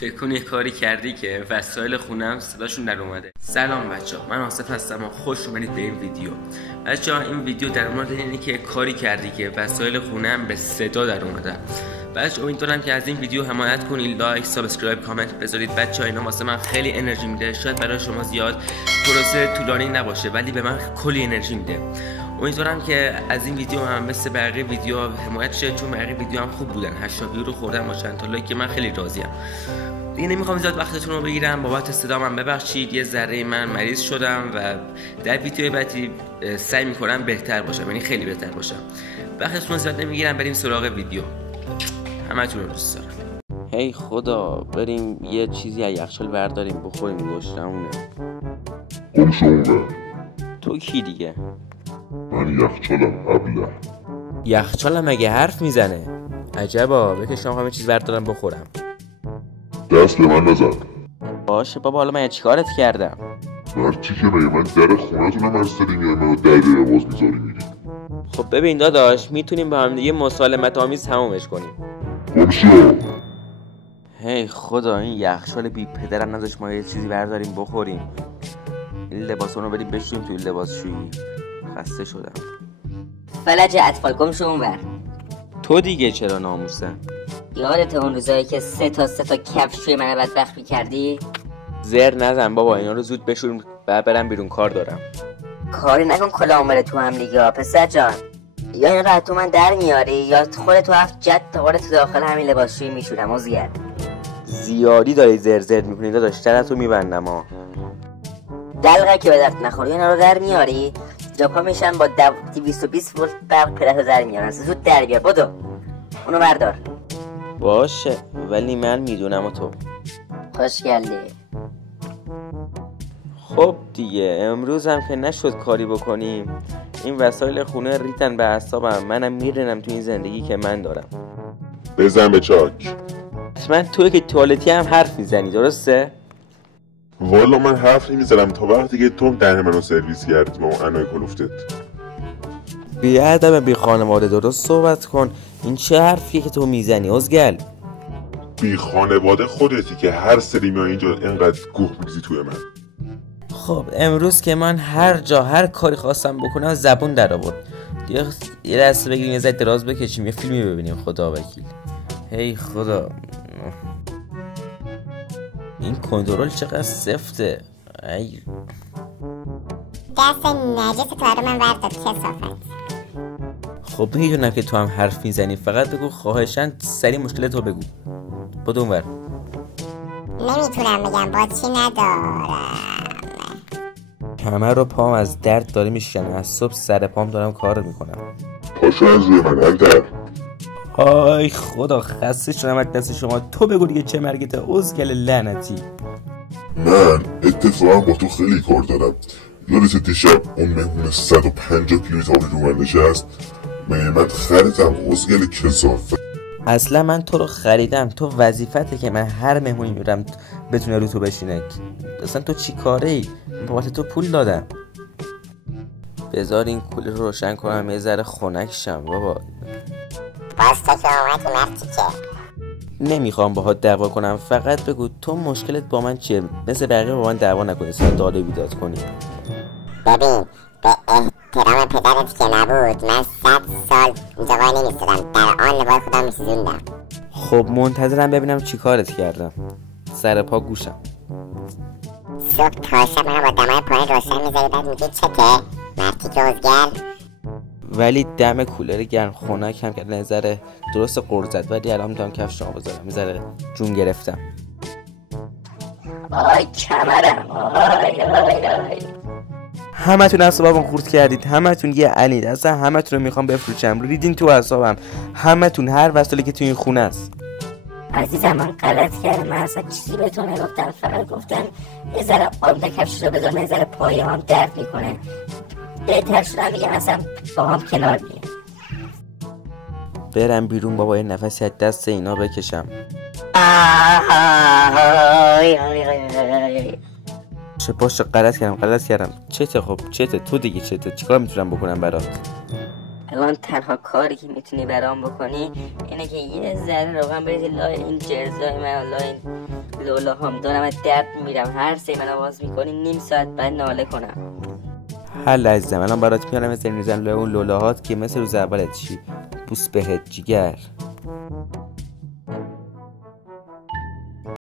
فکر کن یه کاری کردی که وسایل خونم صداشون در اومده. سلام بچه‌ها، من آصف هستم و خوش اومدید به این ویدیو. بچه‌ها این ویدیو در مورد اینه که کاری کردی که وسایل خونم به صدا در اومده. بچه‌ها امیدوارم که از این ویدیو حمایت کنید، لایک، سابسکرایب، کامنت بذارید. بچه‌ها اینا واسه من خیلی انرژی میده. شاید برای شما زیاد پروسه طولانی نباشه ولی به من کلی انرژی میده. امیدوارم که از این ویدیو هم مثل بقیه ویدیوها حمایت شه، چون بقیه ویدیو هم خوب بودن. 80 ویو رو خوردم با چند تا لایک که من خیلی راضیم. دیگه نمیخوام زیاد وقتتون رو بگیرم. بابت صدام ببخشید، یه ذره من مریض شدم و در ویدیو بعدی سعی میکنم بهتر باشم، یعنی خیلی بهتر باشم. وقتتون رو زیاد نمیگیرم، بریم سراغ ویدیو. همتون رو دوست دارم. هی خدا، بریم یه چیزی از یخچال برداریم بخوریم، گشنمونه. تو کی دیگه؟ من یخچالم ابله. یخچالم مگه حرف میزنه؟ عجبا، بکشم همه چیز بردارم بخورم. دست به من نزن. باشه بابا، حالا من چیکارت کردم؟ مرتی که من در خونتونم هستدی میای منو در باز میذاری میری. خب ببین داداش، میتونیم با هم دیگه مسالمت آمیز تمومش کنیم. گمشو. هی خدا، این یخچال بی پدرم نذاش ما یه چیزی برداریم بخوریم. این لباسون رو بریم بشیم توی لباسشویی. خسته شدم. فلج اطفال، گم شو اونور. تو دیگه چرا ناموسه؟ یادت اون روزایی که سه تا کفش توی من بدبخت می‌کردی؟ زر نزن بابا، اینا رو زود بشور بعد برم بیرون، کار دارم. کاری نکن کلاه بره تو هم دیگه پسر جان. یا این راه تو من در میاری یا خودت تو هفت جد تا تو داخل همین لباسشویی میشورم. عزیزت زیادی داری زر میکنی داداش، درتو میبندم ها. دلغه که به درد نخوری اینا رو در میاری، جاپا میشن با 220 ولت برق پدرتو در میارن. زود در بیار، بدو اونو بردار. باشه ولی من میدونم و تو. خوشگلی. خب دیگه امروز هم که نشد کاری بکنیم. این وسایل خونه ریتن به اعصابم، منم میرنم تو این زندگی که من دارم. بزن به چاک. من توی که توالتی هم حرف میزنی، درسته؟ والا من حرف نمیزنم تا وقتی که تو دهن منو سرویس کردی با اون انای کلوفتت. بی ادب بی خانواده، درست صحبت کن. این چه حرفیه که تو میزنی ازگل؟ بی خانواده خودتی که هر سری میای اینجا اینقدر گوه میریزی توی من. خب امروز که من هر جا هر کاری خواستم بکنم زبون در آورد. یه دسته بگیریم یه ذره دراز بکشیم یه فیلمی ببینیم. خدا وکیل. هی خدا، این کنترل چقدر سفته. ای دست نجس تو رو من بردار کسافت. خب میدونم که تو هم حرف میزنی، فقط بگو خواهشاً سریع مشکل تو بگو. بدو اونور. نمیتونم بگم، با چی ندارم. همه رو پام از درد داره میشکنه، از صبح سر پام دارم کار میکنم. پاشو از روی من اندر. آی خدا، خسته شدم از دست شما. تو بگو دیگه چه مرگته ازگل لعنتی. من اتفاقا با تو خیلی کار دارم. یادت دیشب اون مهمون 150 کیلومتر رو من نشست؟ من خریدم ازگل کثافت. اصلا من تو رو خریدم، تو وظیفته که من هر مهمونی میرم بتونه رو تو بشینه. اصلا تو چی کاره ای؟ بابت تو پول دادم. بذار این کولر رو روشن کنم یه ذره خنک شم بابا. باز تا که اومدی مرتی که نمیخوام باهات دعوا کنم، فقط بگو تو مشکلت با من چیه؟ مثل بقیه با من دعوا نکنی، اصلا داد و بیداد کنی. ببین، به احترام پدرت که نبود من 100 سال اینجا وای نمیستدم، در آن لباس خودم میسوزوندم. خب منتظرم ببینم چی کارت کردم. سر پا گوشم. صبح تا شب منو با دمای پایین روشن میذاری بعد میگی چته؟ مرتی که ازگل. ولی دم کولر گرم خنک هم که نظره درست قرضت، ولی الان میتونم کفش شما بذارم. میذاره جون گرفتم. آی کمرم، آی. همتون اعصابم خورد کردید، همتون یه علید. اصلا همتون رو میخوام بفروشم، ریدین تو اعصابم همتون. هر وسایلی که تو این خونه است. عزیزم من غلط کردم، من اصلا چیزی بهتون نگفتم، فقط گفتم یه ذره آب کفش رو بذار، یه ذره پایه هم درد میکنه. بهتر شدم میگم اصلا با هم کنار بیم. برم بیرون بابا، یه نفسی از دست اینا بکشم. چه باشه، غلط کردم. چته؟ خب چته؟ تو دیگه چته؟ چیکار میتونم بکنم برات؟ الان تنها کاری که میتونی برام بکنی اینه که یه ذره روغن بریزی لای این جرزای من و لای این لولا هم. دارم درد میرم، هر سه من آواز میکنی نیم ساعت بعد ناله کنم. حل عزیزم، الان برات میارم مثل میزن لای اون لولاهات که مثل روز اولت چی. بوس بهت جیگر.